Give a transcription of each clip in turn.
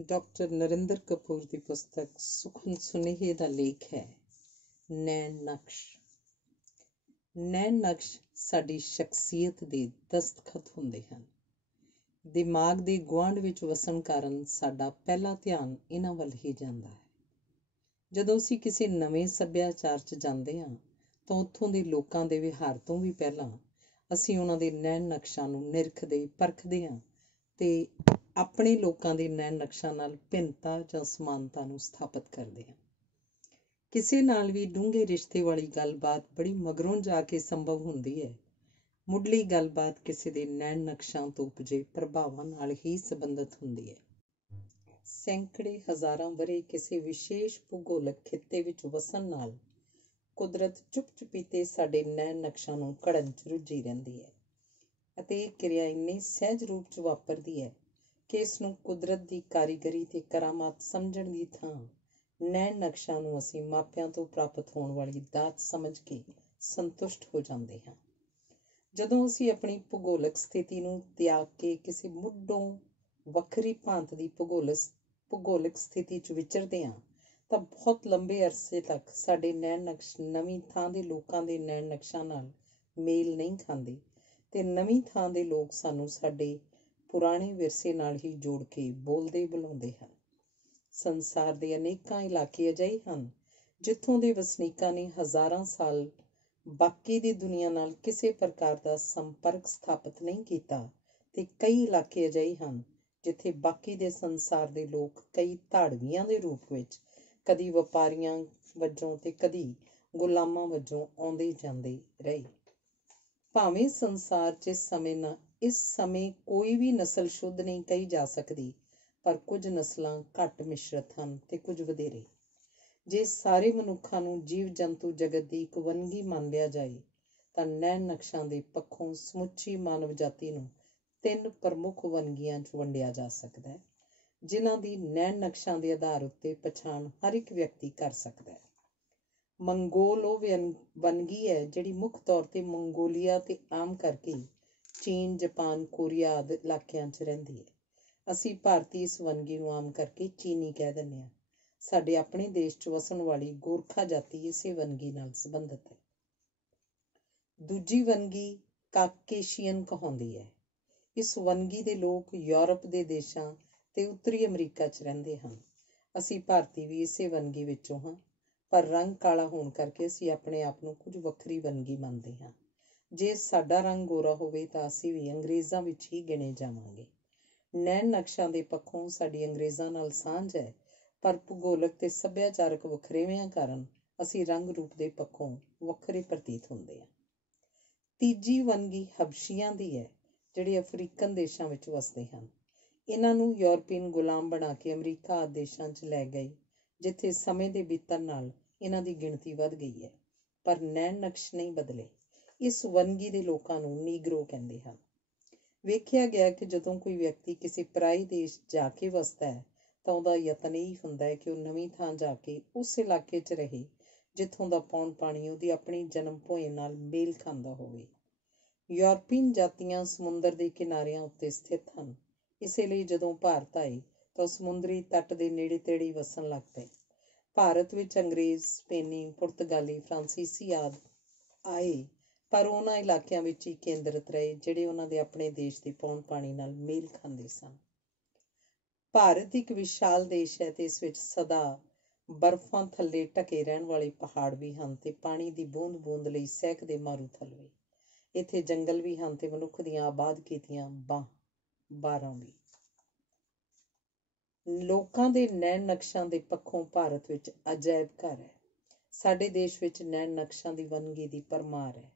Doctor Narendra Kapoor ਦੀ ਪੁਸਤਕ ਸੁਖਨ ਸੁਨੇਹੇ ਦਾ ਲੇਖ ਹੈ ਨੈਣ ਨਕਸ਼। ਨੈਣ ਨਕਸ਼ ਸਾਡੀ ਸ਼ਖਸੀਅਤ ਦੇ ਦਸਤਖਤ ਹੁੰਦੇ ਹਨ। ਦਿਮਾਗ ਦੇ ਗੁਆਂਢ ਵਿੱਚ ਵਸਣ ਕਾਰਨ ਸਾਡਾ ਪਹਿਲਾ ਧਿਆਨ ਇਹਨਾਂ ਵੱਲ ਹੀ ਜਾਂਦਾ ਹੈ। ਜਦੋਂ ਅਸੀਂ ਕਿਸੇ ਨਵੇਂ ਸੱਭਿਆਚਾਰ 'ਚ ਜਾਂਦੇ ਹਾਂ ਤਾਂ ਉੱਥੋਂ ਦੇ ਲੋਕਾਂ ਦੇ ਵਿਹਾਰ ਤੋਂ ਵੀ ਪਹਿਲਾਂ ਅਸੀਂ ਉਹਨਾਂ ਦੇ ਨੈਣ ਨਕਸ਼ਾਂ ਨੂੰ ਨਿਰਖਦੇ ਪਰਖਦੇ ਹਾਂ ਅਤੇ ਆਪਣੇ ਲੋਕਾਂ ਦੇ ਨੈਣ ਨਕਸ਼ਾਂ ਨਾਲ ਭਿੰਨਤਾ ਜਾਂ ਸਮਾਨਤਾ ਨੂੰ ਸਥਾਪਿਤ ਕਰਦੇ ਹਾਂ। ਕਿਸੇ ਨਾਲ ਵੀ ਡੂੰਘੇ ਰਿਸ਼ਤੇ ਵਾਲੀ ਗੱਲਬਾਤ ਬੜੀ ਮਗਰੋਂ ਜਾ ਕੇ ਸੰਭਵ ਹੁੰਦੀ ਹੈ। ਮੁੱਢਲੀ ਗੱਲਬਾਤ ਕਿਸੇ ਦੇ ਨੈਣ ਨਕਸ਼ਾਂ ਤੋਂ ਉਪਜੇ ਪ੍ਰਭਾਵਾਂ ਨਾਲ ਹੀ ਸੰਬੰਧਿਤ ਹੁੰਦੀ ਹੈ। ਸੈਂਕੜੇ ਹਜ਼ਾਰਾਂ ਵਰ੍ਹੇ ਕਿਸੇ ਵਿਸ਼ੇਸ਼ ਭੂਗੋਲਕ ਖਿੱਤੇ ਵਿੱਚ ਵਸਣ ਨਾਲ ਕੁਦਰਤ ਚੁੱਪ-ਚੁਪੀਤੇ ਸਾਡੇ ਨੈਣ ਨਕਸ਼ਾਂ ਨੂੰ ਘੜਨ 'ਚ ਰੁੱਝੀ ਰਹਿੰਦੀ ਹੈ ਅਤੇ ਇਹ ਕਿਰਿਆ ਇੰਨੀ ਸਹਿਜ ਰੂਪ 'ਚ ਵਾਪਰਦੀ ਹੈ ਕਿ ਇਸ ਨੂੰ ਕੁਦਰਤ ਦੀ ਕਾਰੀਗਰੀ ਤੇ ਕਰਾਮਾਤ ਸਮਝਣ ਦੀ ਥਾਂ ਨੈਣ ਨਕਸ਼ਾਂ ਨੂੰ ਅਸੀਂ ਮਾਪਿਆਂ ਤੋਂ ਪ੍ਰਾਪਤ ਹੋਣ ਵਾਲੀ ਦਾਤ ਸਮਝ ਕੇ ਸੰਤੁਸ਼ਟ ਹੋ ਜਾਂਦੇ ਹਾਂ। ਜਦੋਂ ਅਸੀਂ ਆਪਣੀ ਭੂਗੋਲਕ ਸਥਿਤੀ ਨੂੰ ਤਿਆਗ ਕੇ ਕਿਸੇ ਮੁੱਢੋਂ ਵੱਖਰੀ ਭਾਂਤ ਦੀ ਭੂਗੋਲਕ ਸਥਿਤੀ 'ਚ ਵਿਚਰਦੇ ਹਾਂ ਤਾਂ ਬਹੁਤ ਲੰਬੇ ਅਰਸੇ ਤੱਕ ਸਾਡੇ ਨੈਣ ਨਕਸ਼ ਨਵੀਂ ਥਾਂ ਦੇ ਲੋਕਾਂ ਦੇ ਨੈਣ ਨਕਸ਼ਾਂ ਨਾਲ ਮੇਲ ਨਹੀਂ ਖਾਂਦੇ ਅਤੇ ਨਵੀਂ ਥਾਂ ਦੇ ਲੋਕ ਸਾਨੂੰ ਸਾਡੇ ਪੁਰਾਣੇ ਵਿਰਸੇ ਨਾਲ ਹੀ ਜੋੜ ਕੇ ਬੋਲਦੇ ਬੁਲਾਉਂਦੇ ਹਨ। ਸੰਸਾਰ ਦੇ ਅਨੇਕਾਂ ਇਲਾਕੇ ਅਜਿਹੇ ਹਨ ਜਿੱਥੋਂ ਦੇ ਵਸਨੀਕਾਂ ਨੇ ਹਜ਼ਾਰਾਂ ਸਾਲ ਬਾਕੀ ਦੀ ਦੁਨੀਆ ਨਾਲ ਕਿਸੇ ਪ੍ਰਕਾਰ ਦਾ ਸੰਪਰਕ ਸਥਾਪਿਤ ਨਹੀਂ ਕੀਤਾ ਅਤੇ ਕਈ ਇਲਾਕੇ ਅਜਿਹੇ ਹਨ ਜਿੱਥੇ ਬਾਕੀ ਦੇ ਸੰਸਾਰ ਦੇ ਲੋਕ ਕਈ ਧਾੜਵੀਆਂ ਦੇ ਰੂਪ ਵਿੱਚ ਕਦੀ ਵਪਾਰੀਆਂ ਵਜੋਂ ਅਤੇ ਕਦੀ ਗੁਲਾਮਾਂ ਵਜੋਂ ਆਉਂਦੇ ਜਾਂਦੇ ਰਹੇ। ਭਾਵੇਂ ਸੰਸਾਰ 'ਚ ਇਸ ਸਮੇਂ ਕੋਈ ਵੀ ਨਸਲ ਸ਼ੁੱਧ ਨਹੀਂ ਕਹੀ ਜਾ ਸਕਦੀ, ਪਰ ਕੁਝ ਨਸਲਾਂ ਘੱਟ ਮਿਸ਼ਰਤ ਹਨ ਅਤੇ ਕੁਝ ਵਧੇਰੇ। ਜੇ ਸਾਰੇ ਮਨੁੱਖਾਂ ਨੂੰ ਜੀਵ ਜੰਤੂ ਜਗਤ ਦੀ ਇੱਕ ਵੰਨਗੀ ਮੰਨ ਲਿਆ ਜਾਏ ਤਾਂ ਨੈਣ ਨਕਸ਼ਾਂ ਦੇ ਪੱਖੋਂ ਸਮੁੱਚੀ ਮਾਨਵ ਜਾਤੀ ਨੂੰ 3 ਪ੍ਰਮੁੱਖ ਵੰਨਗੀਆਂ 'ਚ ਵੰਡਿਆ ਜਾ ਸਕਦਾ ਹੈ, ਜਿਨ੍ਹਾਂ ਦੀ ਨੈਣ ਨਕਸ਼ਾਂ ਦੇ ਆਧਾਰ ਉੱਤੇ ਪਛਾਣ ਹਰ ਇੱਕ ਵਿਅਕਤੀ ਕਰ ਸਕਦਾ ਹੈ। ਮੰਗੋਲ ਉਹ ਵੰਨਗੀ ਹੈ ਜਿਹੜੀ ਮੁੱਖ ਤੌਰ 'ਤੇ ਮੰਗੋਲੀਆ ਅਤੇ ਆਮ ਕਰਕੇ ਚੀਨ, ਜਾਪਾਨ, ਕੋਰੀਆ ਆਦਿ ਇਲਾਕਿਆਂ 'ਚ ਰਹਿੰਦੀ ਹੈ। ਅਸੀਂ ਭਾਰਤੀ ਇਸ ਵੰਨਗੀ ਨੂੰ ਆਮ ਕਰਕੇ ਚੀਨੀ ਕਹਿ ਦਿੰਦੇ ਹਾਂ। ਸਾਡੇ ਆਪਣੇ ਦੇਸ਼ 'ਚ ਵਸਣ ਵਾਲੀ ਗੋਰਖਾ ਜਾਤੀ ਇਸੇ ਵੰਨਗੀ ਨਾਲ ਸੰਬੰਧਿਤ ਹੈ। ਦੂਜੀ ਵੰਨਗੀ ਕਾਕੇਸ਼ੀਅਨ ਕਹਾਉਂਦੀ ਹੈ। ਇਸ ਵੰਨਗੀ ਦੇ ਲੋਕ ਯੂਰਪ ਦੇ ਦੇਸ਼ਾਂ ਅਤੇ ਉੱਤਰੀ ਅਮਰੀਕਾ 'ਚ ਰਹਿੰਦੇ ਹਨ। ਅਸੀਂ ਭਾਰਤੀ ਵੀ ਇਸੇ ਵੰਨਗੀ ਵਿੱਚੋਂ ਹਾਂ, ਪਰ ਰੰਗ ਕਾਲਾ ਹੋਣ ਕਰਕੇ ਅਸੀਂ ਆਪਣੇ ਆਪ ਨੂੰ ਕੁਝ ਵੱਖਰੀ ਵੰਨਗੀ ਮੰਨਦੇ ਹਾਂ। ਜੇ ਸਾਡਾ ਰੰਗ ਗੋਰਾ ਹੋਵੇ ਤਾਂ ਅਸੀਂ ਵੀ ਅੰਗਰੇਜ਼ਾਂ ਵਿੱਚ ਹੀ ਗਿਣੇ ਜਾਵਾਂਗੇ। ਨੈਣ ਨਕਸ਼ਾਂ ਦੇ ਪੱਖੋਂ ਸਾਡੀ ਅੰਗਰੇਜ਼ਾਂ ਨਾਲ ਸਾਂਝ ਹੈ, ਪਰ ਭੂਗੋਲਕ ਅਤੇ ਸੱਭਿਆਚਾਰਕ ਵਖਰੇਵਿਆਂ ਕਾਰਨ ਅਸੀਂ ਰੰਗ ਰੂਪ ਦੇ ਪੱਖੋਂ ਵੱਖਰੇ ਪ੍ਰਤੀਤ ਹੁੰਦੇ ਹਾਂ। ਤੀਜੀ ਵੰਨਗੀ ਹਬਸ਼ੀਆਂ ਦੀ ਹੈ, ਜਿਹੜੇ ਅਫਰੀਕਨ ਦੇਸ਼ਾਂ ਵਿੱਚ ਵਸਦੇ ਹਨ। ਇਹਨਾਂ ਨੂੰ ਯੂਰਪੀਨ ਗੁਲਾਮ ਬਣਾ ਕੇ ਅਮਰੀਕਾ ਆਦਿ ਦੇਸ਼ਾਂ 'ਚ ਲੈ ਗਏ, ਜਿੱਥੇ ਸਮੇਂ ਦੇ ਬੀਤਣ ਨਾਲ ਇਹਨਾਂ ਦੀ ਗਿਣਤੀ ਵੱਧ ਗਈ ਹੈ, ਪਰ ਨੈਣ ਨਕਸ਼ ਨਹੀਂ ਬਦਲੇ। ਇਸ ਵੰਨਗੀ ਦੇ ਲੋਕਾਂ ਨੂੰ ਨੀਗਰੋ ਕਹਿੰਦੇ ਹਨ। ਵੇਖਿਆ ਗਿਆ ਕਿ ਜਦੋਂ ਕੋਈ ਵਿਅਕਤੀ ਕਿਸੇ ਪਰਾਏ ਦੇਸ਼ ਜਾ ਕੇ ਵਸਦਾ ਹੈ ਤਾਂ ਉਹਦਾ ਯਤਨ ਇਹ ਹੁੰਦਾ ਹੈ ਕਿ ਉਹ ਨਵੀਂ ਥਾਂ ਜਾ ਕੇ ਉਸ ਇਲਾਕੇ 'ਚ ਰਹੇ ਜਿੱਥੋਂ ਦਾ ਪੌਣ ਪਾਣੀ ਉਹਦੀ ਆਪਣੀ ਜਨਮ ਭੂਮੀ ਨਾਲ ਮੇਲ ਖਾਂਦਾ ਹੋਵੇ। ਯੂਰਪੀਨ ਜਾਤੀਆਂ ਸਮੁੰਦਰ ਦੇ ਕਿਨਾਰਿਆਂ ਉੱਤੇ ਸਥਿਤ ਹਨ, ਇਸੇ ਲਈ ਜਦੋਂ ਭਾਰਤ ਆਏ ਤਾਂ ਸਮੁੰਦਰੀ ਤੱਟ ਦੇ ਨੇੜੇ ਤੇੜੇ ਹੀ ਵਸਣ ਲੱਗ ਪਏ। ਭਾਰਤ ਵਿੱਚ ਅੰਗਰੇਜ਼, ਸਪੇਨੀ, ਪੁਰਤਗਾਲੀ, ਫਰਾਂਸੀਸੀ ਆਦਿ ਆਏ, ਪਰ ਉਹਨਾਂ ਇਲਾਕਿਆਂ ਵਿੱਚ ਹੀ ਕੇਂਦਰਿਤ ਰਹੇ ਜਿਹੜੇ ਉਹਨਾਂ ਦੇ ਆਪਣੇ ਦੇਸ਼ ਦੇ ਪੌਣ ਪਾਣੀ ਨਾਲ ਮੇਲ ਖਾਂਦੇ ਸਨ। ਭਾਰਤ ਇੱਕ ਵਿਸ਼ਾਲ ਦੇਸ਼ ਹੈ ਅਤੇ ਇਸ ਵਿੱਚ ਸਦਾ ਬਰਫਾਂ ਥੱਲੇ ਢਕੇ ਰਹਿਣ ਵਾਲੇ ਪਹਾੜ ਵੀ ਹਨ ਅਤੇ ਪਾਣੀ ਦੀ ਬੂੰਦ ਬੂੰਦ ਲਈ ਸਹਿਕਦੇ ਮਾਰੂਥਲ। ਇੱਥੇ ਜੰਗਲ ਵੀ ਹਨ ਅਤੇ ਮਨੁੱਖ ਦੀਆਂ ਆਬਾਦ ਕੀਤੀਆਂ ਬਾਰਾਂ ਵੀ। ਲੋਕਾਂ ਦੇ ਨੈਣ ਨਕਸ਼ਾਂ ਦੇ ਪੱਖੋਂ ਭਾਰਤ ਵਿੱਚ ਅਜਾਇਬ ਘਰ ਹੈ। ਸਾਡੇ ਦੇਸ਼ ਵਿੱਚ ਨੈਣ ਨਕਸ਼ਾਂ ਦੀ ਵੰਨਗੀ ਦੀ ਭਰਮਾਰ ਹੈ।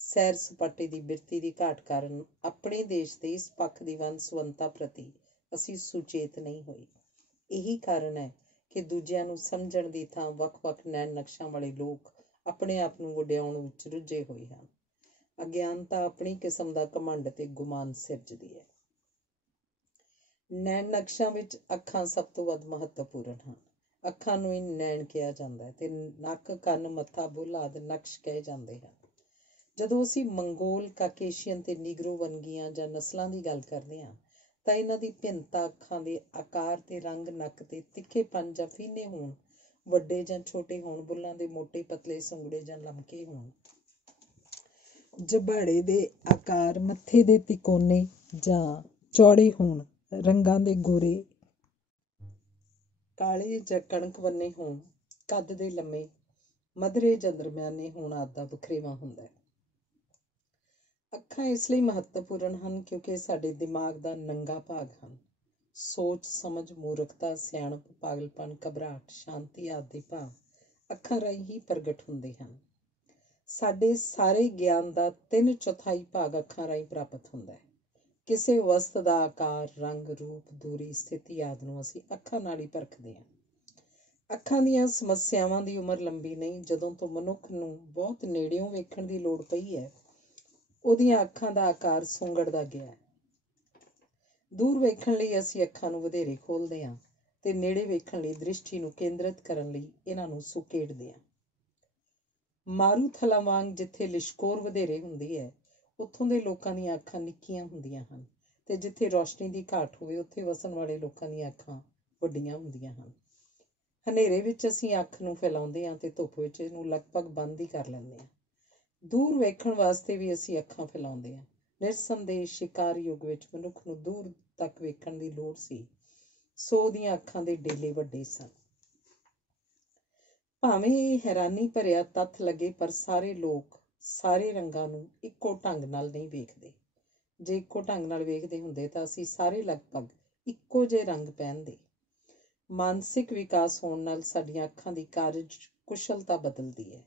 ਸੈਰ ਸਪਾਟੇ ਦੀ ਬਿਰਤੀ ਦੀ ਘਾਟ ਕਾਰਨ ਆਪਣੇ ਦੇਸ਼ ਦੇ ਇਸ ਪੱਖ ਦੀ ਵੰਨ ਸੁਵੰਨਤਾ ਪ੍ਰਤੀ ਅਸੀਂ ਸੁਚੇਤ ਨਹੀਂ ਹੋਏ। ਇਹੀ ਕਾਰਨ ਹੈ ਕਿ ਦੂਜਿਆਂ ਨੂੰ ਸਮਝਣ ਦੀ ਥਾਂ ਵੱਖ-ਵੱਖ ਨੈਣ ਨਕਸ਼ਾਂ ਵਾਲੇ ਲੋਕ ਆਪਣੇ ਆਪ ਨੂੰ ਵਡਿਆਉਣ ਵਿੱਚ ਰੁੱਝੇ ਹੋਏ ਹਨ। ਅਗਿਆਨਤਾ ਆਪਣੀ ਕਿਸਮ ਦਾ ਘਮੰਡ ਅਤੇ ਗੁਮਾਨ ਸਿਰਜਦੀ ਹੈ। ਨੈਣ ਨਕਸ਼ਾਂ ਵਿੱਚ ਅੱਖਾਂ ਸਭ ਤੋਂ ਵੱਧ ਮਹੱਤਵਪੂਰਨ ਹਨ। ਅੱਖਾਂ ਨੂੰ ਹੀ ਨੈਣ ਕਿਹਾ ਜਾਂਦਾ ਹੈ ਅਤੇ ਨੱਕ, ਕੰਨ, ਮੱਥਾ, ਬੁੱਲ੍ਹ ਆਦਿ ਨਕਸ਼ ਕਹੇ ਜਾਂਦੇ ਹਨ। ਜਦੋਂ ਅਸੀਂ ਮੰਗੋਲ, ਕਾਕੇਸ਼ੀਅਨ ਅਤੇ ਨੀਗਰੋ ਵੰਨਗੀਆਂ ਜਾਂ ਨਸਲਾਂ ਦੀ ਗੱਲ ਕਰਦੇ ਹਾਂ ਤਾਂ ਇਹਨਾਂ ਦੀ ਭਿੰਨਤਾ ਅੱਖਾਂ ਦੇ ਆਕਾਰ ਤੇ ਰੰਗ, ਨੱਕ ਤੇ ਤਿੱਖੇਪਨ ਜਾਂ ਫੀਨੇ ਹੋਣ, ਵੱਡੇ ਜਾਂ ਛੋਟੇ ਹੋਣ, ਬੁੱਲ੍ਹਾਂ ਦੇ ਮੋਟੇ ਪਤਲੇ, ਸੰਘੜੇ ਜਾਂ ਲਮਕੇ ਹੋਣ, ਜਬਾੜੇ ਦੇ ਆਕਾਰ, ਮੱਥੇ ਦੇ ਤਿਕੋਨੇ ਜਾਂ ਚੌੜੇ ਹੋਣ, ਰੰਗਾਂ ਦੇ ਗੋਰੇ, ਕਾਲੇ ਜਾਂ ਕਣਕ ਵੰਨੇ ਹੋਣ, ਕੱਦ ਦੇ ਲੰਮੇ, ਮਧਰੇ ਜਾਂ ਦਰਮਿਆਨੇ ਹੋਣ ਆਦਿ ਦਾ ਵਖਰੇਵਾਂ ਹੁੰਦਾ ਹੈ। ਅੱਖਾਂ ਇਸ ਲਈ ਮਹੱਤਵਪੂਰਨ ਹਨ ਕਿਉਂਕਿ ਸਾਡੇ ਦਿਮਾਗ ਦਾ ਨੰਗਾ ਭਾਗ ਹਨ। ਸੋਚ, ਸਮਝ, ਮੂਰਖਤਾ, ਸਿਆਣਪ, ਪਾਗਲਪਨ, ਘਬਰਾਹਟ, ਸ਼ਾਂਤੀ ਆਦਿ ਦੇ ਭਾਵ ਅੱਖਾਂ ਰਾਹੀਂ ਹੀ ਪ੍ਰਗਟ ਹੁੰਦੇ ਹਨ। ਸਾਡੇ ਸਾਰੇ ਗਿਆਨ ਦਾ 3/4 ਭਾਗ ਅੱਖਾਂ ਰਾਹੀਂ ਪ੍ਰਾਪਤ ਹੁੰਦਾ ਹੈ। ਕਿਸੇ ਵਸਤ ਦਾ ਆਕਾਰ, ਰੰਗ, ਰੂਪ, ਦੂਰੀ, ਸਥਿਤੀ ਆਦਿ ਨੂੰ ਅਸੀਂ ਅੱਖਾਂ ਨਾਲ ਹੀ ਪਰਖਦੇ ਹਾਂ। ਅੱਖਾਂ ਦੀਆਂ ਸਮੱਸਿਆਵਾਂ ਦੀ ਉਮਰ ਲੰਬੀ ਨਹੀਂ। ਜਦੋਂ ਤੋਂ ਮਨੁੱਖ ਨੂੰ ਬਹੁਤ ਨੇੜਿਓਂ ਵੇਖਣ ਦੀ ਲੋੜ ਪਈ ਹੈ, ਉਹਦੀਆਂ ਅੱਖਾਂ ਦਾ ਆਕਾਰ ਸੁੰਗੜਦਾ ਗਿਆ ਹੈ। ਦੂਰ ਵੇਖਣ ਲਈ ਅਸੀਂ ਅੱਖਾਂ ਨੂੰ ਵਧੇਰੇ ਖੋਲ੍ਹਦੇ ਹਾਂ ਤੇ ਨੇੜੇ ਵੇਖਣ ਲਈ ਦ੍ਰਿਸ਼ਟੀ ਨੂੰ ਕੇਂਦਰਿਤ ਕਰਨ ਲਈ ਇਹਨਾਂ ਨੂੰ ਸੁਕੇੜਦੇ ਹਾਂ। ਮਾਰੂਥਲਾਂ ਵਾਂਗ ਜਿੱਥੇ ਲਿਸ਼ਕੋਰ ਵਧੇਰੇ ਹੁੰਦੀ ਹੈ, ਉੱਥੋਂ ਦੇ ਲੋਕਾਂ ਦੀਆਂ ਅੱਖਾਂ ਨਿੱਕੀਆਂ ਹੁੰਦੀਆਂ ਹਨ, ਤੇ ਜਿੱਥੇ ਰੌਸ਼ਨੀ ਦੀ ਘਾਟ ਹੋਵੇ, ਉੱਥੇ ਵਸਣ ਵਾਲੇ ਲੋਕਾਂ ਦੀਆਂ ਅੱਖਾਂ ਵੱਡੀਆਂ ਹੁੰਦੀਆਂ ਹਨ। ਹਨੇਰੇ ਵਿੱਚ ਅਸੀਂ ਅੱਖ ਨੂੰ ਫੈਲਾਉਂਦੇ ਹਾਂ ਤੇ ਧੁੱਪ ਵਿੱਚ ਇਹਨੂੰ ਲਗਭਗ ਬੰਦ ਹੀ ਕਰ ਲੈਂਦੇ ਹਾਂ। ਦੂਰ ਵੇਖਣ ਵਾਸਤੇ ਵੀ ਅਸੀਂ ਅੱਖਾਂ ਫੈਲਾਉਂਦੇ ਹਾਂ। ਨਿਰਸੰਦੇਹ ਸ਼ਿਕਾਰ ਯੁੱਗ ਵਿੱਚ ਮਨੁੱਖ ਨੂੰ ਦੂਰ ਤੱਕ ਵੇਖਣ ਦੀ ਲੋੜ ਸੀ, ਸੋ ਉਹਦੀਆਂ ਅੱਖਾਂ ਦੇ ਡੇਲੇ ਵੱਡੇ ਸਨ। ਭਾਵੇਂ ਇਹ ਹੈਰਾਨੀ ਭਰਿਆ ਤੱਥ ਲੱਗੇ, ਪਰ ਸਾਰੇ ਲੋਕ ਸਾਰੇ ਰੰਗਾਂ ਨੂੰ ਇੱਕੋ ਢੰਗ ਨਾਲ ਨਹੀਂ ਵੇਖਦੇ। ਜੇ ਇੱਕੋ ਢੰਗ ਨਾਲ ਵੇਖਦੇ ਹੁੰਦੇ ਤਾਂ ਅਸੀਂ ਸਾਰੇ ਲਗਭਗ ਇੱਕੋ ਜਿਹੇ ਰੰਗ ਪਹਿਨਦੇ। ਮਾਨਸਿਕ ਵਿਕਾਸ ਹੋਣ ਨਾਲ ਸਾਡੀਆਂ ਅੱਖਾਂ ਦੀ ਕਾਰਜ ਕੁਸ਼ਲਤਾ ਬਦਲਦੀ ਹੈ।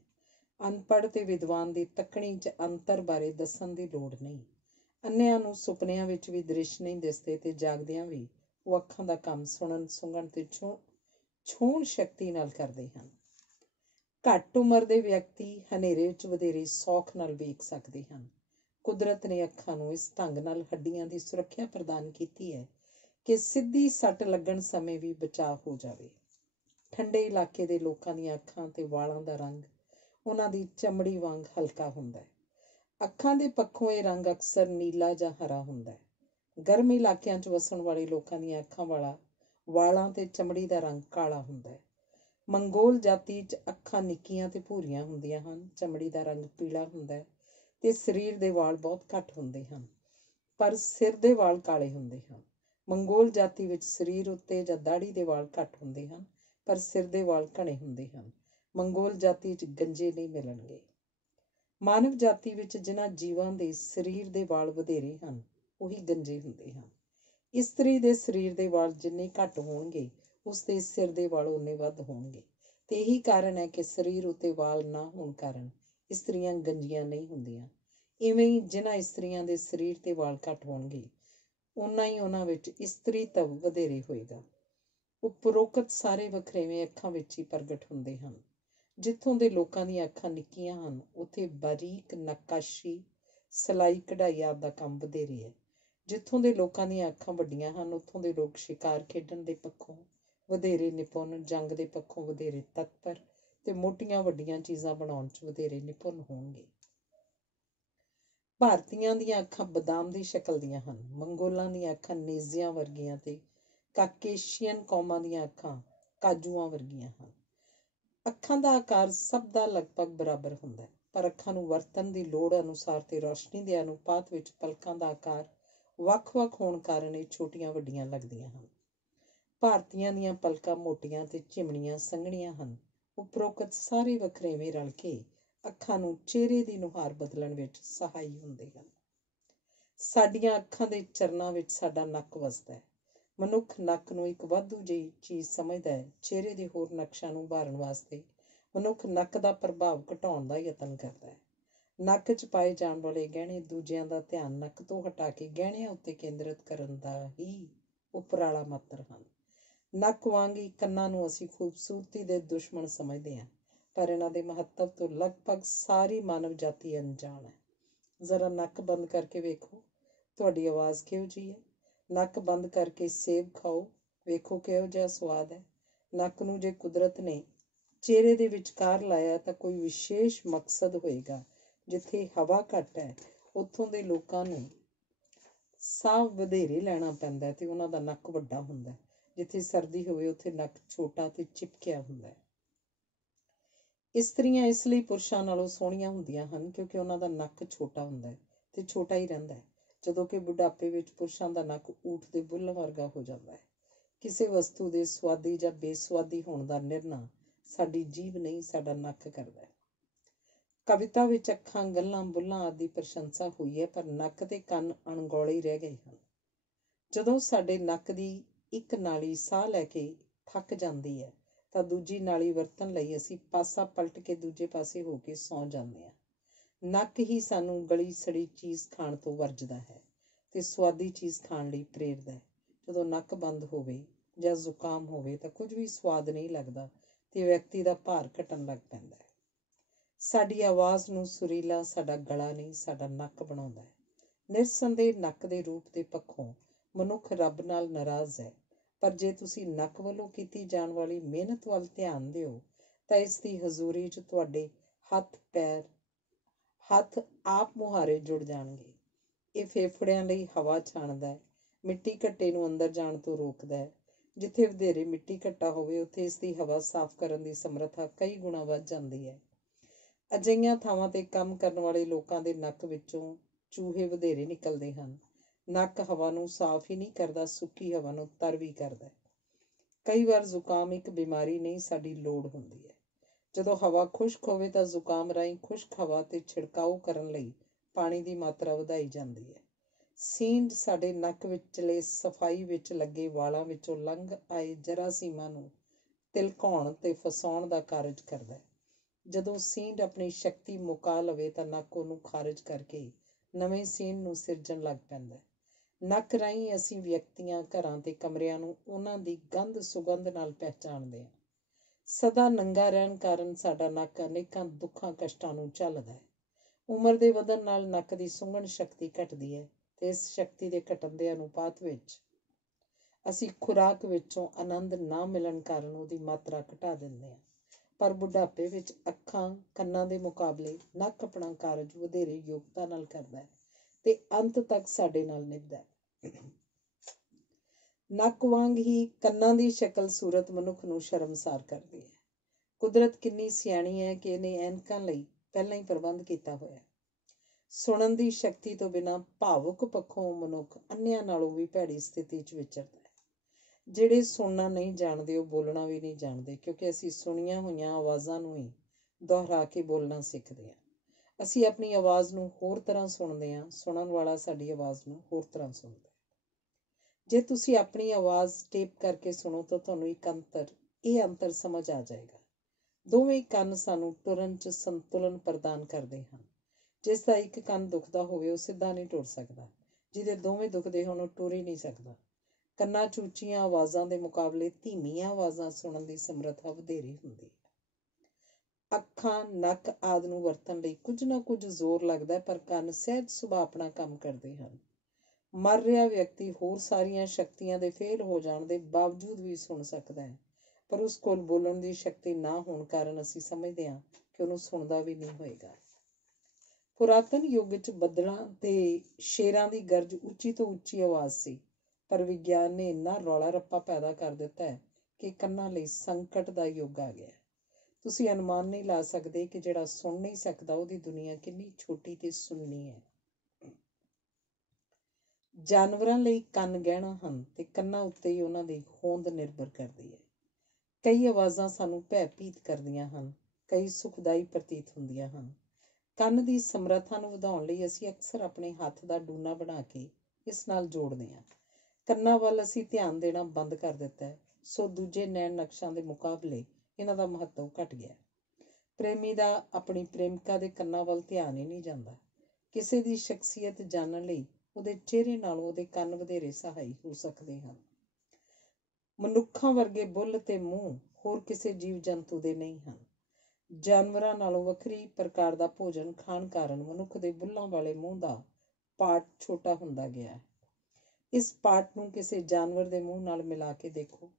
ਅਨਪੜ੍ਹ ਤੇ ਵਿਦਵਾਨ ਦੀ ਤੱਕਣੀ 'ਚ ਅੰਤਰ ਬਾਰੇ ਦੱਸਣ ਦੀ ਲੋੜ ਨਹੀਂ। ਅੰਨ੍ਹਿਆਂ ਨੂੰ ਸੁਪਨਿਆਂ ਵਿੱਚ ਵੀ ਦ੍ਰਿਸ਼ ਨਹੀਂ ਦਿਸਦੇ ਤੇ ਜਾਗਦਿਆਂ ਵੀ ਉਹ ਅੱਖਾਂ ਦਾ ਕੰਮ ਸੁਣਨ, ਸੁੰਘਣ ਤੇ ਛੂਹਣ ਸ਼ਕਤੀ ਨਾਲ ਕਰਦੇ ਹਨ। ਘੱਟ ਉਮਰ ਦੇ ਵਿਅਕਤੀ ਹਨੇਰੇ ਵਿੱਚ ਵਧੇਰੇ ਸੌਖ ਨਾਲ ਵੇਖ ਸਕਦੇ ਹਨ। ਕੁਦਰਤ ਨੇ ਅੱਖਾਂ ਨੂੰ ਇਸ ਢੰਗ ਨਾਲ ਹੱਡੀਆਂ ਦੀ ਸੁਰੱਖਿਆ ਪ੍ਰਦਾਨ ਕੀਤੀ ਹੈ ਕਿ ਸਿੱਧੀ ਸੱਟ ਲੱਗਣ ਸਮੇਂ ਵੀ ਬਚਾਅ ਹੋ ਜਾਵੇ। ਠੰਡੇ ਇਲਾਕੇ ਦੇ ਲੋਕਾਂ ਦੀਆਂ ਅੱਖਾਂ ਤੇ ਵਾਲਾਂ ਦਾ ਰੰਗ ਉਹਨਾਂ ਦੀ ਚਮੜੀ ਵਾਂਗ ਹਲਕਾ ਹੁੰਦਾ ਹੈ। ਅੱਖਾਂ ਦੇ ਪੱਖੋਂ ਇਹ ਰੰਗ ਅਕਸਰ ਨੀਲਾ ਜਾਂ ਹਰਾ ਹੁੰਦਾ ਹੈ। ਗਰਮ ਇਲਾਕਿਆਂ 'ਚ ਵਸਣ ਵਾਲੇ ਲੋਕਾਂ ਦੀਆਂ ਅੱਖਾਂ ਵਾਲਾਂ ਤੇ ਚਮੜੀ ਦਾ ਰੰਗ ਕਾਲਾ ਹੁੰਦਾ ਹੈ। ਮੰਗੋਲ ਜਾਤੀ 'ਚ ਅੱਖਾਂ ਨਿੱਕੀਆਂ ਤੇ ਭੂਰੀਆਂ ਹੁੰਦੀਆਂ ਹਨ, ਚਮੜੀ ਦਾ ਰੰਗ ਪੀਲਾ ਹੁੰਦਾ ਹੈ ਤੇ ਸਰੀਰ ਦੇ ਵਾਲ ਬਹੁਤ ਘੱਟ ਹੁੰਦੇ ਹਨ, ਪਰ ਸਿਰ ਦੇ ਵਾਲ ਕਾਲੇ ਹੁੰਦੇ ਹਨ। ਮੰਗੋਲ ਜਾਤੀ ਵਿੱਚ ਸਰੀਰ ਉੱਤੇ ਜਾਂ ਦਾੜ੍ਹੀ ਦੇ ਵਾਲ ਘੱਟ ਹੁੰਦੇ ਹਨ, ਪਰ ਸਿਰ ਦੇ ਵਾਲ ਘਣੇ ਹੁੰਦੇ ਹਨ। ਮੰਗੋਲ ਜਾਤੀ 'ਚ ਗੰਜੇ ਨਹੀਂ ਮਿਲਣਗੇ। ਮਾਨਵ ਜਾਤੀ ਵਿੱਚ ਜਿਨ੍ਹਾਂ ਜੀਵਾਂ ਦੇ ਸਰੀਰ ਦੇ ਵਾਲ ਵਧੇਰੇ ਹਨ, ਉਹੀ ਗੰਜੇ ਹੁੰਦੇ ਹਨ। ਇਸਤਰੀ ਦੇ ਸਰੀਰ ਦੇ ਵਾਲ ਜਿੰਨੇ ਘੱਟ ਹੋਣਗੇ, ਉਸਦੇ ਸਿਰ ਦੇ ਵਾਲ ਓਨੇ ਵੱਧ ਹੋਣਗੇ, ਤੇ ਇਹੀ ਕਾਰਨ ਹੈ ਕਿ ਸਰੀਰ ਉੱਤੇ ਵਾਲ ਨਾ ਹੋਣ ਕਾਰਨ ਇਸਤਰੀਆਂ ਗੰਜੀਆਂ ਨਹੀਂ ਹੁੰਦੀਆਂ। ਇਵੇਂ ਹੀ ਜਿਨ੍ਹਾਂ ਇਸਤਰੀਆਂ ਦੇ ਸਰੀਰ ਤੇ ਵਾਲ ਘੱਟ ਹੋਣਗੇ, ਓਨਾ ਹੀ ਉਹਨਾਂ ਵਿੱਚ ਇਸਤਰੀਤਵ ਵਧੇਰੇ ਹੋਏਗਾ। ਉਪਰੋਕਤ ਸਾਰੇ ਵਖਰੇਵੇਂ ਅੱਖਾਂ ਵਿੱਚ ਹੀ ਪ੍ਰਗਟ ਹੁੰਦੇ ਹਨ। ਜਿੱਥੋਂ ਦੇ ਲੋਕਾਂ ਦੀਆਂ ਅੱਖਾਂ ਨਿੱਕੀਆਂ ਹਨ, ਉੱਥੇ ਬਾਰੀਕ ਨੱਕਾਸ਼ੀ, ਸਿਲਾਈ, ਕਢਾਈ ਆਦਿ ਦਾ ਕੰਮ ਵਧੇਰੇ ਹੈ। ਜਿੱਥੋਂ ਦੇ ਲੋਕਾਂ ਦੀਆਂ ਅੱਖਾਂ ਵੱਡੀਆਂ ਹਨ, ਉੱਥੋਂ ਦੇ ਲੋਕ ਸ਼ਿਕਾਰ ਖੇਡਣ ਦੇ ਪੱਖੋਂ ਵਧੇਰੇ ਨਿਪੁੰਨ, ਜੰਗ ਦੇ ਪੱਖੋਂ ਵਧੇਰੇ ਤਤਪਰ ਤੇ ਮੋਟੀਆਂ ਵੱਡੀਆਂ ਚੀਜ਼ਾਂ ਬਣਾਉਣ 'ਚ ਵਧੇਰੇ ਨਿਪੁੰਨ ਹੋਣਗੇ। ਭਾਰਤੀਆਂ ਦੀਆਂ ਅੱਖਾਂ ਬਦਾਮ ਦੀ ਸ਼ਕਲ ਦੀਆਂ ਹਨ। ਮੰਗੋਲਾਂ ਦੀਆਂ ਅੱਖਾਂ ਨੇਜ਼ੀਆਂ ਵਰਗੀਆਂ ਤੇ ਕਾਕੇਸ਼ੀਅਨ ਕੌਮਾਂ ਦੀਆਂ ਅੱਖਾਂ ਕਾਜੂਆਂ ਵਰਗੀਆਂ ਹਨ। ਅੱਖਾਂ ਦਾ ਆਕਾਰ ਸਭ ਦਾ ਲਗਭਗ ਬਰਾਬਰ ਹੁੰਦਾ ਹੈ, ਪਰ ਅੱਖਾਂ ਨੂੰ ਵਰਤਣ ਦੀ ਲੋੜ ਅਨੁਸਾਰ ਤੇ ਰੌਸ਼ਨੀ ਦੇ ਅਨੁਪਾਤ ਵਿੱਚ ਪਲਕਾਂ ਦਾ ਆਕਾਰ ਵੱਖ-ਵੱਖ ਹੋਣ ਕਾਰਨ ਇਹ ਛੋਟੀਆਂ ਵੱਡੀਆਂ ਲੱਗਦੀਆਂ ਹਨ। ਭਾਰਤੀਆਂ ਦੀਆਂ ਪਲਕਾਂ ਮੋਟੀਆਂ ਤੇ ਝਿਮਣੀਆਂ ਸੰਘਣੀਆਂ ਹਨ। ਉਪਰੋਕਤ ਸਾਰੇ ਵਖਰੇਵੇਂ ਰਲ ਕੇ ਅੱਖਾਂ ਨੂੰ ਚਿਹਰੇ ਦੀ ਨੁਹਾਰ ਬਦਲਣ ਵਿੱਚ ਸਹਾਈ ਹੁੰਦੇ ਹਨ। ਸਾਡੀਆਂ ਅੱਖਾਂ ਦੇ ਚਰਨਾਂ ਵਿੱਚ ਸਾਡਾ ਨੱਕ ਵਸਦਾ ਹੈ। ਮਨੁੱਖ ਨੱਕ ਨੂੰ ਇੱਕ ਵਾਧੂ ਜਿਹੀ ਚੀਜ਼ ਸਮਝਦਾ ਹੈ। ਚਿਹਰੇ ਦੇ ਹੋਰ ਨਕਸ਼ਾਂ ਨੂੰ ਉਭਾਰਨ ਵਾਸਤੇ ਮਨੁੱਖ ਨੱਕ ਦਾ ਪ੍ਰਭਾਵ ਘਟਾਉਣ ਦਾ ਯਤਨ ਕਰਦਾ ਹੈ। ਨੱਕ 'ਚ ਪਾਏ ਜਾਣ ਵਾਲੇ ਗਹਿਣੇ ਦੂਜਿਆਂ ਦਾ ਧਿਆਨ ਨੱਕ ਤੋਂ ਹਟਾ ਕੇ ਗਹਿਣਿਆਂ ਉੱਤੇ ਕੇਂਦਰਿਤ ਕਰਨ ਦਾ ਹੀ ਉਪਰਾਲਾ ਮਾਤਰ ਹਨ। ਨੱਕ ਵਾਂਗ ਹੀ ਕੰਨਾਂ ਨੂੰ ਅਸੀਂ ਖੂਬਸੂਰਤੀ ਦੇ ਦੁਸ਼ਮਣ ਸਮਝਦੇ ਹਾਂ, ਪਰ ਇਹਨਾਂ ਦੇ ਮਹੱਤਵ ਤੋਂ ਲਗਭਗ ਸਾਰੀ ਮਾਨਵ ਜਾਤੀ ਅਣਜਾਣ ਹੈ। ਜ਼ਰਾ ਨੱਕ ਬੰਦ ਕਰਕੇ ਵੇਖੋ, ਤੁਹਾਡੀ ਆਵਾਜ਼ ਕਿਹੋ ਜਿਹੀ ਹੈ। ਨੱਕ ਬੰਦ ਕਰਕੇ ਸੇਬ ਖਾਓ, ਵੇਖੋ ਕਿਹੋ ਜਿਹਾ ਸਵਾਦ ਹੈ। ਨੱਕ ਨੂੰ ਜੇ ਕੁਦਰਤ ਨੇ ਚਿਹਰੇ ਦੇ ਵਿਚਕਾਰ ਲਾਇਆ ਤਾਂ ਕੋਈ ਵਿਸ਼ੇਸ਼ ਮਕਸਦ ਹੋਏਗਾ। ਜਿੱਥੇ ਹਵਾ ਘੱਟ ਹੈ, ਉੱਥੋਂ ਦੇ ਲੋਕਾਂ ਨੂੰ ਸਾਹ ਵਧੇਰੇ ਲੈਣਾ ਪੈਂਦਾ ਹੈ ਤੇ ਉਹਨਾਂ ਦਾ ਨੱਕ ਵੱਡਾ ਹੁੰਦਾ ਹੈ। ਜਿੱਥੇ ਸਰਦੀ ਹੋਵੇ ਉੱਥੇ ਨੱਕ ਛੋਟਾ ਤੇ ਚਿਪਕਿਆ ਹੁੰਦਾ ਹੈ। ਇਸਤਰੀਆਂ ਇਸ ਲਈ ਪੁਰਸ਼ਾਂ ਨਾਲੋਂ ਸੋਹਣੀਆਂ ਹੁੰਦੀਆਂ ਹਨ ਕਿਉਂਕਿ ਉਹਨਾਂ ਦਾ ਨੱਕ ਛੋਟਾ ਹੁੰਦਾ ਹੈ ਤੇ ਛੋਟਾ ਹੀ ਰਹਿੰਦਾ ਹੈ, ਜਦੋਂ ਕਿ ਬੁਢਾਪੇ ਵਿੱਚ ਪੁਰਸ਼ਾਂ ਦਾ ਨੱਕ ਊਠ ਦੇ ਬੁੱਲ ਵਰਗਾ ਹੋ ਜਾਂਦਾ ਹੈ। ਕਿਸੇ ਵਸਤੂ ਦੇ ਸੁਆਦੀ ਜਾਂ ਬੇਸੁਆਦੀ ਹੋਣ ਦਾ ਨਿਰਣਾ ਸਾਡੀ ਜੀਭ ਨਹੀਂ, ਸਾਡਾ ਨੱਕ ਕਰਦਾ ਹੈ। ਕਵਿਤਾ ਵਿੱਚ ਅੱਖਾਂ, ਗੱਲਾਂ, ਬੁੱਲਾਂ ਆਦਿ ਦੀ ਪ੍ਰਸ਼ੰਸਾ ਹੋਈ ਹੈ, ਪਰ ਨੱਕ ਤੇ ਕੰਨ ਅਣਗੌਲੇ ਹੀ ਰਹਿ ਗਏ ਹਨ। ਜਦੋਂ ਸਾਡੇ ਨੱਕ ਦੀ ਇੱਕ ਨਾਲੀ ਸਾਹ ਲੈ ਕੇ ਥੱਕ ਜਾਂਦੀ ਹੈ ਤਾਂ ਦੂਜੀ ਨਾਲੀ ਵਰਤਣ ਲਈ ਅਸੀਂ ਪਾਸਾ ਪਲਟ ਕੇ ਦੂਜੇ ਪਾਸੇ ਹੋ ਕੇ ਸੌਂ ਜਾਂਦੇ ਹਾਂ। ਨੱਕ ਹੀ ਸਾਨੂੰ ਗਲੀ ਸੜੀ ਚੀਜ਼ ਖਾਣ ਤੋਂ ਵਰਜਦਾ ਹੈ ਤੇ ਸੁਆਦੀ ਚੀਜ਼ ਖਾਣ ਲਈ ਪ੍ਰੇਰਦਾ ਹੈ। ਜਦੋਂ ਨੱਕ ਬੰਦ ਹੋਵੇ ਜਾਂ ਜ਼ੁਕਾਮ ਹੋਵੇ ਤਾਂ ਕੁਝ ਵੀ ਸਵਾਦ ਨਹੀਂ ਲੱਗਦਾ ਤੇ ਵਿਅਕਤੀ ਦਾ ਭਾਰ ਘਟਣ ਲੱਗ ਪੈਂਦਾ ਹੈ। ਸਾਡੀ ਆਵਾਜ਼ ਨੂੰ ਸੁਰੀਲਾ ਸਾਡਾ ਗਲਾ ਨਹੀਂ, ਸਾਡਾ ਨੱਕ ਬਣਾਉਂਦਾ ਹੈ। ਨਿਰਸੰਦੇਹ ਨੱਕ ਦੇ ਰੂਪ ਦੇ ਪੱਖੋਂ ਮਨੁੱਖ ਰੱਬ ਨਾਲ ਨਾਰਾਜ਼ ਹੈ, ਪਰ ਜੇ ਤੁਸੀਂ ਨੱਕ ਵੱਲੋਂ ਕੀਤੀ ਜਾਣ ਵਾਲੀ ਮਿਹਨਤ ਵੱਲ ਧਿਆਨ ਦਿਓ ਤਾਂ ਇਸ ਦੀ ਹਜ਼ੂਰੀ 'ਚ ਤੁਹਾਡੇ ਹੱਥ ਆਪ ਮੁਹਾਰੇ ਜੁੜ ਜਾਣਗੇ। ਇਹ ਫੇਫੜਿਆਂ ਲਈ ਹਵਾ ਛਾਣਦਾ ਹੈ, ਮਿੱਟੀ ਘੱਟੇ ਨੂੰ ਅੰਦਰ ਜਾਣ ਤੋਂ ਰੋਕਦਾ ਹੈ। ਜਿੱਥੇ ਵਧੇਰੇ ਮਿੱਟੀ ਘੱਟਾ ਹੋਵੇ ਉੱਥੇ ਇਸ ਦੀ ਹਵਾ ਸਾਫ਼ ਕਰਨ ਦੀ ਸਮਰੱਥਾ ਕਈ ਗੁਣਾ ਵੱਧ ਜਾਂਦੀ ਹੈ। ਅਜਿਹੀਆਂ ਥਾਵਾਂ 'ਤੇ ਕੰਮ ਕਰਨ ਵਾਲੇ ਲੋਕਾਂ ਦੇ ਨੱਕ ਵਿੱਚੋਂ ਚੂਹੇ ਵਧੇਰੇ ਨਿਕਲਦੇ ਹਨ। ਨੱਕ ਹਵਾ ਨੂੰ ਸਾਫ਼ ਹੀ ਨਹੀਂ ਕਰਦਾ, ਸੁੱਕੀ ਹਵਾ ਨੂੰ ਤਰ ਵੀ ਕਰਦਾ ਹੈ। ਕਈ ਵਾਰ ਜ਼ੁਕਾਮ ਇੱਕ ਬਿਮਾਰੀ ਨਹੀਂ, ਸਾਡੀ ਲੋੜ ਹੁੰਦੀ ਹੈ। ਜਦੋਂ ਹਵਾ ਖੁਸ਼ਕ ਹੋਵੇ ਤਾਂ ਜ਼ੁਕਾਮ ਰਾਹੀਂ ਖੁਸ਼ਕ ਹਵਾ 'ਤੇ ਛਿੜਕਾਓ ਕਰਨ ਲਈ ਪਾਣੀ ਦੀ ਮਾਤਰਾ ਵਧਾਈ ਜਾਂਦੀ ਹੈ। ਸੀਂਡ ਸਾਡੇ ਨੱਕ ਵਿਚਲੇ ਸਫਾਈ ਵਿੱਚ ਲੱਗੇ ਵਾਲਾਂ ਵਿੱਚੋਂ ਲੰਘ ਆਏ ਜਰਾਸੀਮਾਂ ਨੂੰ ਤਿਲਕਾਉਣ ਤੇ ਫਸਾਉਣ ਦਾ ਕਾਰਜ ਕਰਦਾ ਹੈ। ਜਦੋਂ ਸੀਂਡ ਆਪਣੀ ਸ਼ਕਤੀ ਮੁਕਾ ਲਵੇ ਤਾਂ ਨੱਕ ਉਹਨੂੰ ਖਾਰਜ ਕਰਕੇ ਨਵੇਂ ਸੀਂਡ ਨੂੰ ਸਿਰਜਣ ਲੱਗ ਪੈਂਦਾ ਹੈ। ਨੱਕ ਰਾਹੀਂ ਅਸੀਂ ਵਿਅਕਤੀਆਂ, ਘਰਾਂ ਤੇ ਕਮਰਿਆਂ ਨੂੰ ਉਹਨਾਂ ਦੀ ਗੰਧ ਸੁਗੰਧ ਨਾਲ ਪਹਿਚਾਣਦੇ ਹਾਂ। ਸਦਾ ਨੰਗਾ ਰਹਿਣ ਕਾਰਨ ਸਾਡਾ ਨੱਕ ਅਨੇਕਾਂ ਦੁੱਖਾਂ ਕਸ਼ਟਾਂ ਨੂੰ ਝੱਲਦਾ ਹੈ। ਉਮਰ ਦੇ ਵਧਣ ਨਾਲ ਨੱਕ ਦੀ ਸੁੰਘਣ ਸ਼ਕਤੀ ਘਟਦੀ ਹੈ ਤੇ ਇਸ ਸ਼ਕਤੀ ਦੇ ਘਟਣ ਦੇ ਅਨੁਪਾਤ ਵਿੱਚ ਅਸੀਂ ਖੁਰਾਕ ਵਿੱਚੋਂ ਆਨੰਦ ਨਾ ਮਿਲਣ ਕਾਰਨ ਉਹਦੀ ਮਾਤਰਾ ਘਟਾ ਦਿੰਦੇ ਹਾਂ। ਪਰ ਬੁਢਾਪੇ ਵਿੱਚ ਅੱਖਾਂ, ਕੰਨਾਂ ਦੇ ਮੁਕਾਬਲੇ ਨੱਕ ਆਪਣਾ ਕਾਰਜ ਵਧੇਰੇ ਯੋਗਤਾ ਨਾਲ ਕਰਦਾ ਹੈ ਤੇ ਅੰਤ ਤੱਕ ਸਾਡੇ ਨਾਲ ਨਿਭਦਾ ਹੈ। ਨੱਕ ਵਾਂਗ ਹੀ ਕੰਨਾਂ ਦੀ ਸ਼ਕਲ ਸੂਰਤ ਮਨੁੱਖ ਨੂੰ ਸ਼ਰਮਸਾਰ ਕਰਦੀ ਹੈ। ਕੁਦਰਤ ਕਿੰਨੀ ਸਿਆਣੀ ਹੈ ਕਿ ਇਹਨੇ ਐਨਕਾਂ ਲਈ ਪਹਿਲਾਂ ਹੀ ਪ੍ਰਬੰਧ ਕੀਤਾ ਹੋਇਆ। ਸੁਣਨ ਦੀ ਸ਼ਕਤੀ ਤੋਂ ਬਿਨਾਂ ਭਾਵੁਕ ਪੱਖੋਂ ਮਨੁੱਖ ਅੰਨ੍ਹਿਆਂ ਨਾਲੋਂ ਵੀ ਭੈੜੀ ਸਥਿਤੀ 'ਚ ਵਿਚਰਦਾ ਹੈ। ਜਿਹੜੇ ਸੁਣਨਾ ਨਹੀਂ ਜਾਣਦੇ ਉਹ ਬੋਲਣਾ ਵੀ ਨਹੀਂ ਜਾਣਦੇ, ਕਿਉਂਕਿ ਅਸੀਂ ਸੁਣੀਆਂ ਹੋਈਆਂ ਆਵਾਜ਼ਾਂ ਨੂੰ ਹੀ ਦੁਹਰਾ ਕੇ ਬੋਲਣਾ ਸਿੱਖਦੇ ਹਾਂ। ਅਸੀਂ ਆਪਣੀ ਆਵਾਜ਼ ਨੂੰ ਹੋਰ ਤਰ੍ਹਾਂ ਸੁਣਦੇ ਹਾਂ, ਸੁਣਨ ਵਾਲਾ ਸਾਡੀ ਆਵਾਜ਼ ਨੂੰ ਹੋਰ ਤਰ੍ਹਾਂ ਸੁਣਦਾ ਹੈ। ਜੇ ਤੁਸੀਂ ਆਪਣੀ ਆਵਾਜ਼ ਟੇਪ ਕਰਕੇ ਸੁਣੋ ਤਾਂ ਤੁਹਾਨੂੰ ਇਹ ਅੰਤਰ ਸਮਝ ਆ ਜਾਏਗਾ। ਦੋਵੇਂ ਕੰਨ ਸਾਨੂੰ ਟੁਰਨ 'ਚ ਸੰਤੁਲਨ ਪ੍ਰਦਾਨ ਕਰਦੇ ਹਨ। ਜਿਸ ਦਾ ਇੱਕ ਕੰਨ ਦੁਖਦਾ ਹੋਵੇ ਉਹ ਸਿੱਧਾ ਨਹੀਂ ਟੁਰ ਸਕਦਾ, ਜਿਹਦੇ ਦੋਵੇਂ ਦੁਖਦੇ ਹੋਣ ਉਹ ਟੁਰ ਹੀ ਨਹੀਂ ਸਕਦਾ। ਕੰਨਾਂ 'ਚ ਉੱਚੀਆਂ ਆਵਾਜ਼ਾਂ ਦੇ ਮੁਕਾਬਲੇ ਧੀਮੀਆਂ ਆਵਾਜ਼ਾਂ ਸੁਣਨ ਦੀ ਸਮਰੱਥਾ ਵਧੇਰੇ ਹੁੰਦੀ ਹੈ। ਅੱਖਾਂ, ਨੱਕ ਆਦਿ ਨੂੰ ਵਰਤਣ ਲਈ ਕੁਝ ਨਾ ਕੁਝ ਜ਼ੋਰ ਲੱਗਦਾ ਹੈ, ਪਰ ਕੰਨ ਸਹਿਜ ਸੁਭਾਅ ਆਪਣਾ ਕੰਮ ਕਰਦੇ ਹਨ। ਮਰ ਰਿਹਾ ਵਿਅਕਤੀ ਹੋਰ ਸਾਰੀਆਂ ਸ਼ਕਤੀਆਂ ਦੇ ਫੇਲ ਹੋ ਜਾਣ ਦੇ ਬਾਵਜੂਦ ਵੀ ਸੁਣ ਸਕਦਾ ਹੈ, ਪਰ ਉਸ ਕੋਲ ਬੋਲਣ ਦੀ ਸ਼ਕਤੀ ਨਾ ਹੋਣ ਕਾਰਨ ਅਸੀਂ ਸਮਝਦੇ ਹਾਂ ਕਿ ਉਹਨੂੰ ਸੁਣਦਾ ਵੀ ਨਹੀਂ ਹੋਏਗਾ। ਪੁਰਾਤਨ ਯੁੱਗ 'ਚ ਬੱਦਲਾਂ ਤੇ ਸ਼ੇਰਾਂ ਦੀ ਗਰਜ ਉੱਚੀ ਤੋਂ ਉੱਚੀ ਆਵਾਜ਼ ਸੀ, ਪਰ ਵਿਗਿਆਨ ਨੇ ਇੰਨਾ ਰੌਲਾ ਰੱਪਾ ਪੈਦਾ ਕਰ ਦਿੱਤਾ ਹੈ ਕਿ ਕੰਨਾਂ ਲਈ ਸੰਕਟ ਦਾ ਯੁੱਗ ਆ ਗਿਆ। ਤੁਸੀਂ ਅਨੁਮਾਨ ਨਹੀਂ ਲਾ ਸਕਦੇ ਕਿ ਜਿਹੜਾ ਸੁਣ ਨਹੀਂ ਸਕਦਾ ਉਹਦੀ ਦੁਨੀਆ ਕਿੰਨੀ ਛੋਟੀ ਤੇ ਸੁੰਨੀ ਹੈ। ਜਾਨਵਰਾਂ ਲਈ ਕੰਨ ਗਹਿਣਾ ਹਨ ਤੇ ਕੰਨਾਂ ਉੱਤੇ ਹੀ ਉਹਨਾਂ ਦੀ ਹੋਂਦ ਨਿਰਭਰ ਕਰਦੀ ਹੈ। ਕਈ ਆਵਾਜ਼ਾਂ ਸਾਨੂੰ ਭੈਭੀਤ ਕਰਦੀਆਂ ਹਨ, ਕਈ ਸੁਖਦਾਈ ਪ੍ਰਤੀਤ ਹੁੰਦੀਆਂ ਹਨ। ਕੰਨ ਦੀ ਸਮਰੱਥਾ ਨੂੰ ਵਧਾਉਣ ਲਈ ਅਸੀਂ ਅਕਸਰ ਆਪਣੇ ਹੱਥ ਦਾ ਡੂਨਾ ਬਣਾ ਕੇ ਇਸ ਨਾਲ ਜੋੜਦੇ ਹਾਂ। ਕੰਨਾਂ ਵੱਲ ਅਸੀਂ ਧਿਆਨ ਦੇਣਾ ਬੰਦ ਕਰ ਦਿੱਤਾ ਹੈ, ਸੋ ਦੂਜੇ ਨੈਣ ਨਕਸ਼ਾਂ ਦੇ ਮੁਕਾਬਲੇ ਇਹਨਾਂ ਦਾ ਮਹੱਤਵ ਘਟ ਗਿਆ। ਪ੍ਰੇਮੀ ਦਾ ਆਪਣੀ ਪ੍ਰੇਮਿਕਾ ਦੇ ਕੰਨਾਂ ਵੱਲ ਧਿਆਨ ਹੀ ਨਹੀਂ ਜਾਂਦਾ। ਕਿਸੇ ਦੀ ਸ਼ਖਸੀਅਤ ਜਾਣਨ ਲਈ ਉਹਦੇ ਚਿਹਰੇ ਨਾਲੋਂ ਉਹਦੇ ਕੰਨ ਵਧੇਰੇ ਸਹਾਈ ਹੋ ਸਕਦੇ ਹਨ। ਮਨੁੱਖਾਂ ਵਰਗੇ ਬੁੱਲ ਤੇ ਮੂੰਹ ਹੋਰ ਕਿਸੇ ਜੀਵ ਜੰਤੂ ਦੇ ਨਹੀਂ ਹਨ। ਜਾਨਵਰਾਂ ਨਾਲੋਂ ਵੱਖਰੀ ਪ੍ਰਕਾਰ ਦਾ ਭੋਜਨ ਖਾਣ ਕਾਰਨ ਮਨੁੱਖ ਦੇ ਬੁੱਲਾਂ ਵਾਲੇ ਮੂੰਹ ਦਾ ਪਾਰਟ ਛੋਟਾ ਹੁੰਦਾ ਗਿਆ ਹੈ। ਇਸ ਪਾਰਟ ਨੂੰ ਕਿਸੇ ਜਾਨਵਰ ਦੇ ਮੂੰਹ ਨਾਲ ਮਿਲਾ ਕੇ ਦੇਖੋ।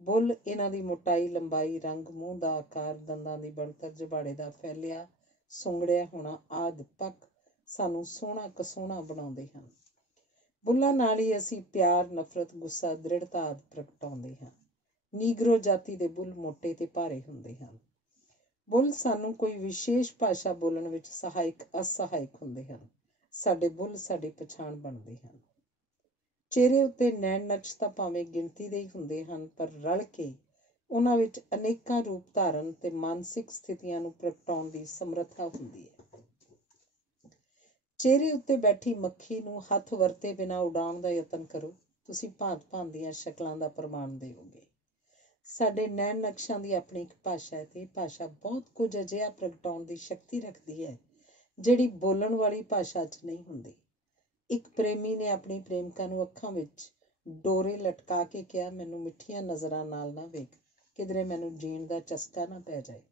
ਬੁੱਲ, ਇਹਨਾਂ ਦੀ ਮੋਟਾਈ, ਲੰਬਾਈ, ਰੰਗ, ਮੂੰਹ ਦਾ ਆਕਾਰ, ਦੰਦਾਂ ਦੀ ਬਣਤਰ, ਜਬਾੜੇ ਦਾ ਫੈਲਿਆ ਸੁੰਗੜਿਆ ਹੋਣਾ ਆਦਿ ਪੱਖ ਸਾਨੂੰ ਸੋਹਣਾ ਕਸੋਹਣਾ ਬਣਾਉਂਦੇ ਹਨ। ਬੁੱਲਾਂ ਨਾਲ ਹੀ ਅਸੀਂ ਪਿਆਰ, ਨਫ਼ਰਤ, ਗੁੱਸਾ, ਦ੍ਰਿੜਤਾ ਆਦਿ ਪ੍ਰਗਟਾਉਂਦੇ ਹਾਂ। ਨੀਗਰੋ ਜਾਤੀ ਦੇ ਬੁੱਲ ਮੋਟੇ ਤੇ ਭਾਰੇ ਹੁੰਦੇ ਹਨ। ਬੁੱਲ ਸਾਨੂੰ ਕੋਈ ਵਿਸ਼ੇਸ਼ ਭਾਸ਼ਾ ਬੋਲਣ ਵਿੱਚ ਸਹਾਇਕ ਅਸਹਾਇਕ ਹੁੰਦੇ ਹਨ। ਸਾਡੇ ਬੁੱਲ ਸਾਡੀ ਪਛਾਣ ਬਣਦੇ ਹਨ। ਚਿਹਰੇ ਉੱਤੇ ਨੈਣ ਨਕਸ਼ ਤਾਂ ਭਾਵੇਂ ਗਿਣਤੀ ਦੇ ਹੀ ਹੁੰਦੇ ਹਨ, ਪਰ ਰਲ ਕੇ ਉਹਨਾਂ ਵਿੱਚ ਅਨੇਕਾਂ ਰੂਪ ਧਾਰਨ ਤੇ ਮਾਨਸਿਕ ਸਥਿਤੀਆਂ ਨੂੰ ਪ੍ਰਗਟਾਉਣ ਦੀ ਸਮਰੱਥਾ ਹੁੰਦੀ ਹੈ। ਚਿਹਰੇ ਉੱਤੇ ਬੈਠੀ ਮੱਖੀ ਨੂੰ ਹੱਥ ਵਰਤੇ ਬਿਨਾਂ ਉਡਾਉਣ ਦਾ ਯਤਨ ਕਰੋ, ਤੁਸੀਂ ਭਾਂਤ-ਭਾਂਤ ਦੀਆਂ ਸ਼ਕਲਾਂ ਦਾ ਪ੍ਰਮਾਣ ਦਿਓਗੇ। ਸਾਡੇ ਨੈਣ ਨਕਸ਼ਾਂ ਦੀ ਆਪਣੀ ਇੱਕ ਭਾਸ਼ਾ ਹੈ ਤੇ ਇਹ ਭਾਸ਼ਾ ਬਹੁਤ ਕੁਝ ਅਜਿਹਾ ਪ੍ਰਗਟਾਉਣ ਦੀ ਸ਼ਕਤੀ ਰੱਖਦੀ ਹੈ ਜਿਹੜੀ ਬੋਲਣ ਵਾਲੀ ਭਾਸ਼ਾ 'ਚ ਨਹੀਂ ਹੁੰਦੀ। ਇੱਕ ਪ੍ਰੇਮੀ ਨੇ ਆਪਣੀ ਪ੍ਰੇਮਿਕਾ ਨੂੰ ਅੱਖਾਂ ਵਿੱਚ ਡੋਰੇ ਲਟਕਾ ਕੇ ਕਿਹਾ, ਮੈਨੂੰ ਮਿੱਠੀਆਂ ਨਜ਼ਰਾਂ ਨਾਲ ਨਾ ਵੇਖ, ਕਿਧਰੇ ਮੈਨੂੰ ਜੀਣ ਦਾ ਚਸਕਾ ਨਾ ਪੈ ਜਾਏ।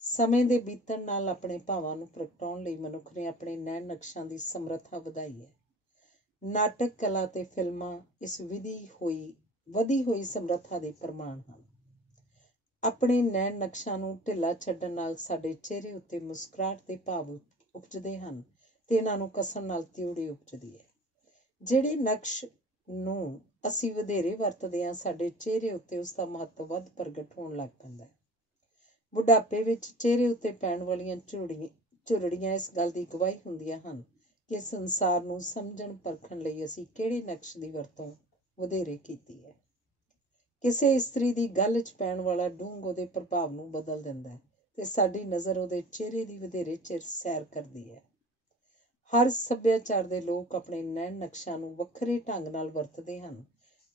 ਸਮੇਂ ਦੇ ਬੀਤਣ ਨਾਲ ਆਪਣੇ ਭਾਵਾਂ ਨੂੰ ਪ੍ਰਗਟਾਉਣ ਲਈ ਮਨੁੱਖ ਨੇ ਆਪਣੇ ਨੈਣ ਨਕਸ਼ਾਂ ਦੀ ਸਮਰੱਥਾ ਵਧਾਈ ਹੈ। ਨਾਟਕ ਕਲਾ ਤੇ ਫਿਲਮਾਂ ਇਸ ਵਧੀ ਹੋਈ ਸਮਰੱਥਾ ਦੇ ਪ੍ਰਮਾਣ ਹਨ। ਆਪਣੇ ਨੈਣ ਨਕਸ਼ਾਂ ਨੂੰ ਢਿੱਲਾ ਛੱਡਣ ਨਾਲ ਸਾਡੇ ਚਿਹਰੇ ਉੱਤੇ ਮੁਸਕਰਾਹਟ ਦੇ ਭਾਵ ਉਪਜਦੇ ਹਨ ਤੇ ਇਹਨਾਂ ਨੂੰ ਕਸਣ ਨਾਲ ਤਿਉੜੀ ਉਪਜਦੀ ਹੈ। ਜਿਹੜੇ ਨਕਸ਼ ਨੂੰ ਅਸੀਂ ਵਧੇਰੇ ਵਰਤਦੇ ਹਾਂ, ਸਾਡੇ ਚਿਹਰੇ ਉੱਤੇ ਉਸ ਦਾ ਮਹੱਤਵ ਵੱਧ ਪ੍ਰਗਟ ਹੋਣ ਲੱਗ ਪੈਂਦਾ ਹੈ। ਬੁਢਾਪੇ ਵਿੱਚ ਚਿਹਰੇ ਉੱਤੇ ਪੈਣ ਵਾਲੀਆਂ ਝੁਰੜੀਆਂ ਇਸ ਗੱਲ ਦੀ ਗਵਾਹੀ ਹੁੰਦੀਆਂ ਹਨ ਕਿ ਸੰਸਾਰ ਨੂੰ ਸਮਝਣ ਪਰਖਣ ਲਈ ਅਸੀਂ ਕਿਹੜੇ ਨਕਸ਼ ਦੀ ਵਰਤੋਂ ਵਧੇਰੇ ਕੀਤੀ ਹੈ। ਕਿਸੇ ਇਸਤਰੀ ਦੀ ਗੱਲ 'ਚ ਪੈਣ ਵਾਲਾ ਡੂੰਘ ਉਹਦੇ ਪ੍ਰਭਾਵ ਨੂੰ ਬਦਲ ਦਿੰਦਾ ਹੈ ਤੇ ਸਾਡੀ ਨਜ਼ਰ ਉਹਦੇ ਚਿਹਰੇ ਦੀ ਵਧੇਰੇ ਚਿਰ ਸੈਰ ਕਰਦੀ ਹੈ। ਹਰ ਸੱਭਿਆਚਾਰ ਦੇ ਲੋਕ ਆਪਣੇ ਨੈਣ ਨਕਸ਼ਾਂ ਨੂੰ ਵੱਖਰੇ ਢੰਗ ਨਾਲ ਵਰਤਦੇ ਹਨ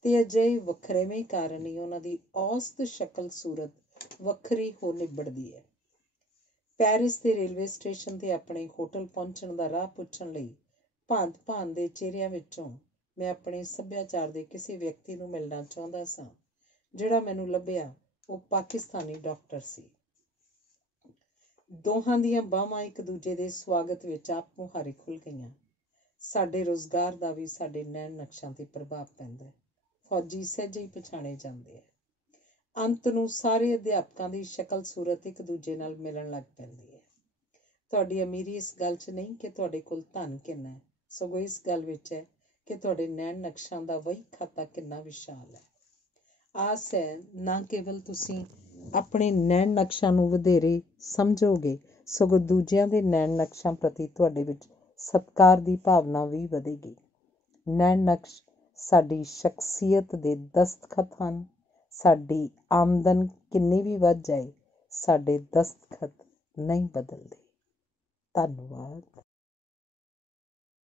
ਤੇ ਅਜਿਹੇ ਵੱਖਰੇਵੇਂ ਕਾਰਨ ਹੀ ਉਹਨਾਂ ਦੀ ਔਸਤ ਸ਼ਕਲ ਸੂਰਤ ਵੱਖਰੀ ਹੋ ਨਿਬੜਦੀ ਹੈ। ਪੈਰਿਸ ਦੇ ਰੇਲਵੇ ਸਟੇਸ਼ਨ ਤੇ ਆਪਣੇ ਹੋਟਲ ਪਹੁੰਚਣ ਦਾ ਰਾਹ ਪੁੱਛਣ ਲਈ ਭਾਂਤ-ਭਾਂਤ ਦੇ ਚਿਹਰਿਆਂ ਵਿੱਚੋਂ ਮੈਂ ਆਪਣੇ ਸੱਭਿਆਚਾਰ ਦੇ ਕਿਸੇ ਵਿਅਕਤੀ ਨੂੰ ਮਿਲਣਾ ਚਾਹੁੰਦਾ ਸਾਂ। ਜਿਹੜਾ ਮੈਨੂੰ ਲੱਭਿਆ ਉਹ ਪਾਕਿਸਤਾਨੀ ਡਾਕਟਰ ਸੀ। ਦੋਹਾਂ ਦੀਆਂ ਬਾਹਾਂ ਇੱਕ ਦੂਜੇ ਦੇ ਸਵਾਗਤ ਵਿੱਚ ਆਪ ਮੁਹਾਰੇ ਖੁੱਲ੍ਹ ਗਈਆਂ। ਸਾਡੇ ਰੁਜ਼ਗਾਰ ਦਾ ਵੀ ਸਾਡੇ ਨੈਣ ਨਕਸ਼ਾਂ 'ਤੇ ਪ੍ਰਭਾਵ ਪੈਂਦਾ ਹੈ। ਫੌਜੀ ਸਹਿਜੇ ਹੀ ਪਛਾਣੇ ਜਾਂਦੇ ਹੈ। ਅੰਤ ਨੂੰ ਸਾਰੇ ਅਧਿਆਪਕਾਂ ਦੀ ਸ਼ਕਲ ਸੂਰਤ ਇੱਕ ਦੂਜੇ ਨਾਲ ਮਿਲਣ ਲੱਗ ਪੈਂਦੀ ਹੈ। ਤੁਹਾਡੀ ਅਮੀਰੀ ਇਸ ਗੱਲ 'ਚ ਨਹੀਂ ਕਿ ਤੁਹਾਡੇ ਕੋਲ ਧਨ ਕਿੰਨਾ ਹੈ, ਸਗੋਂ ਇਸ ਗੱਲ ਵਿੱਚ ਹੈ ਕਿ ਤੁਹਾਡੇ ਨੈਣ ਨਕਸ਼ਾਂ ਦਾ ਵਹੀ ਖਾਤਾ ਕਿੰਨਾ ਵਿਸ਼ਾਲ ਹੈ। ਆਸ ਹੈ ਨਾ ਕੇਵਲ ਤੁਸੀਂ ਆਪਣੇ ਨੈਣ ਨਕਸ਼ਾਂ ਨੂੰ ਵਧੇਰੇ ਸਮਝੋਗੇ, ਸਗੋਂ ਦੂਜਿਆਂ ਦੇ ਨੈਣ ਨਕਸ਼ਾਂ ਪ੍ਰਤੀ ਤੁਹਾਡੇ ਵਿੱਚ ਸਤਿਕਾਰ ਦੀ ਭਾਵਨਾ ਵੀ ਵਧੇਗੀ। ਨੈਣ ਨਕਸ਼ ਸਾਡੀ ਸ਼ਖਸੀਅਤ ਦੇ ਦਸਤਖਤ ਹਨ। ਸਾਡੀ ਆਮਦਨ ਕਿੰਨੀ ਵੀ ਵੱਧ ਜਾਏ, ਸਾਡੇ ਦਸਤਖਤ ਨਹੀਂ ਬਦਲਦੇ। ਧੰਨਵਾਦ।